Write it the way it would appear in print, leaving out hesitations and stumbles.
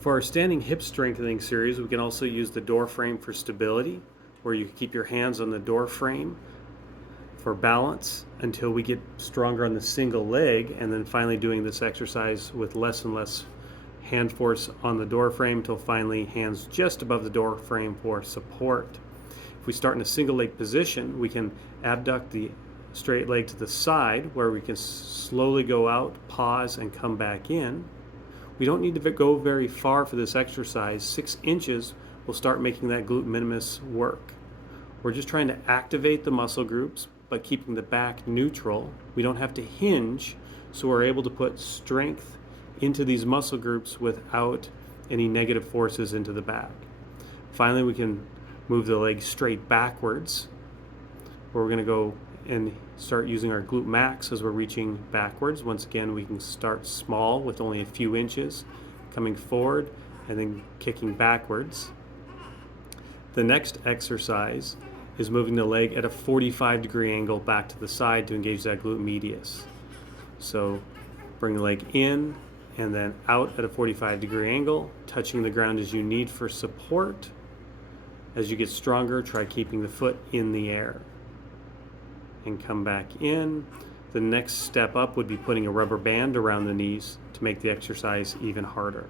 For our standing hip strengthening series, we can also use the door frame for stability, where you can keep your hands on the door frame for balance until we get stronger on the single leg, and then finally doing this exercise with less and less hand force on the door frame until finally hands just above the door frame for support. If we start in a single leg position, we can abduct the straight leg to the side where we can slowly go out, pause, and come back in. We don't need to go very far for this exercise. 6 inches will start making that glute minimus work. We're just trying to activate the muscle groups, but keeping the back neutral. We don't have to hinge, so we're able to put strength into these muscle groups without any negative forces into the back. Finally, we can move the leg straight backwards, where we're going to go and start using our glute max as we're reaching backwards. Once again, we can start small with only a few inches, coming forward and then kicking backwards. The next exercise is moving the leg at a 45-degree angle back to the side to engage that glute medius. So bring the leg in and then out at a 45-degree angle, touching the ground as you need for support. As you get stronger, try keeping the foot in the air. And come back in. The next step up would be putting a rubber band around the knees to make the exercise even harder.